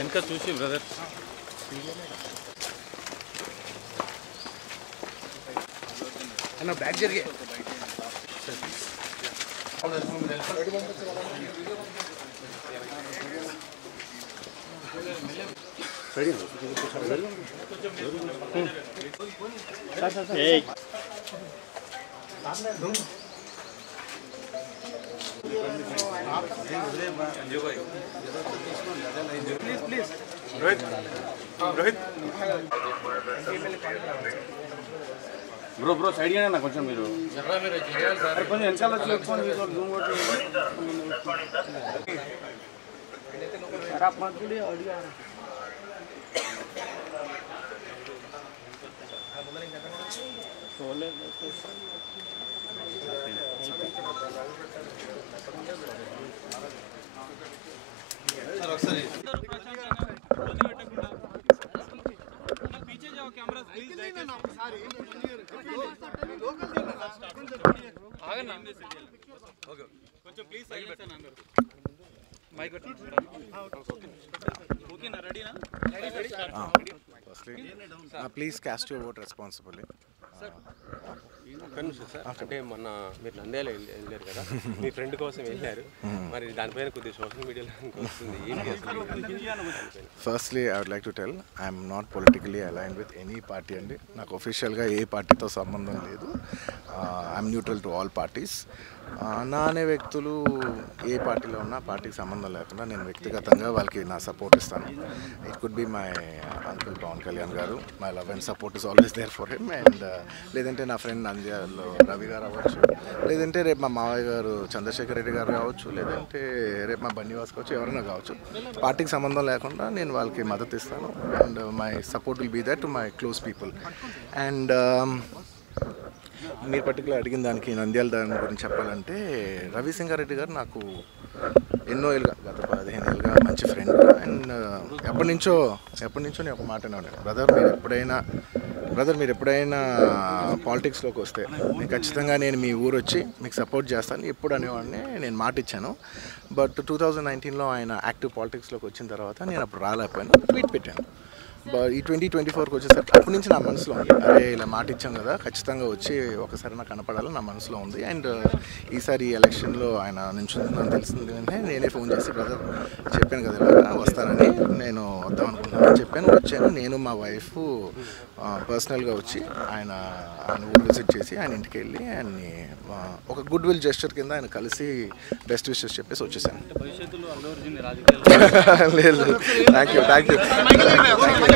इनका चूसी brother bag जरिए please Rohit Rohit bro sad ना కొంచెం మీరు కొంచెం వెనకాల చూసుకొని మీరు జూమ్ కొట్టి आप मत बोलिए ऑडियो सोले सर अक्सर पीछे जाओ कैमरा प्लीज आगना ओके కొంచెం ప్లీజ్ సైడ్ పెట్టండి అందరూ మైక్ ఓకే నా రెడీ నా please cost your vote responsibly sir అంటే మొన్న మీరు నంద్యాల వెళ్ళారు కదా మీ ఫ్రెండ్ కోసం వెళ్ళారు మరి దానిపైన కొద్దిగా సోషల్ మీడియాలో వస్తుంది firstly I would like to tell I'm not politically aligned with any party అండి నాకు ఒఫిషియల్గా ఏ పార్టీతో సంబంధం లేదు I'm neutral to all parties నా అనే వ్యక్తులు ఏ పార్టీలో ఉన్నా పార్టీకి సంబంధం లేకుండా నేను వ్యక్తిగతంగా వాళ్ళకి నా సపోర్ట్ ఇస్తాను it could be my uncle Pawan Kalyan గారు my love and support is always there for him and లేదంటే నా ఫ్రెండ్ నంద్యాలలో రవి గారు అవ్వచ్చు లేదంటే రేపు మా మావయ్య గారు చంద్రశేఖర్ రెడ్డి గారు కావచ్చు లేదంటే రేపు మా బన్నివాస్ కావచ్చు ఎవరైనా కావచ్చు పార్టీకి సంబంధం లేకుండా నేను వాళ్ళకి మద్దతు ఇస్తాను and my support will be that to my close people and మీరు పర్టికులర్ అడిగిన దానికి నంద్యాల దాని గురించి చెప్పాలంటే రవిసింగారెడ్డి గారు నాకు ఎన్నో ఏళ్ళుగా గత 15 ఏళ్ళుగా మంచి ఫ్రెండ్ అండ్ ఎప్పటి నుంచో నేను ఒక మాట అన్నాను బ్రదర్ మీరు ఎప్పుడైనా పాలిటిక్స్లోకి వస్తే నేను ఖచ్చితంగా నేను మీ ఊరు వచ్చి మీకు సపోర్ట్ చేస్తాను ఎప్పుడు అనేవాడిని నేను మాట ఇచ్చాను బట్ 2019లో ఆయన యాక్టివ్ పాలిటిక్స్లోకి వచ్చిన తర్వాత నేను అప్పుడు రాలేకపోయాను ట్వీట్ పెట్టాను ఈ 2024కి వచ్చేసరికి అప్పటి నుంచి నా మనసులో ఉంది అరే ఇలా మాట ఇచ్చాం కదా ఖచ్చితంగా వచ్చి ఒకసారి నాకు కనపడాలని నా మనసులో ఉంది అండ్ ఈసారి ఈ ఎలక్షన్లో ఆయన నించుందని తెలిసింది అంటే నేనే ఫోన్ చేసి బ్రదర్ చెప్పాను కదా ఇలా వస్తానని నేను వద్దాం అనుకుంటున్నాను చెప్పాను వచ్చాను నేను మా వైఫ్ పర్సనల్గా వచ్చి ఆయన ఊరు విజిట్ చేసి ఆయన ఇంటికి వెళ్ళి ఆయన్ని ఒక గుడ్ విల్ జెస్చర్ కింద ఆయన కలిసి బెస్ట్ విషెస్ చెప్పేసి వచ్చేసాను లేదు థ్యాంక్ యూ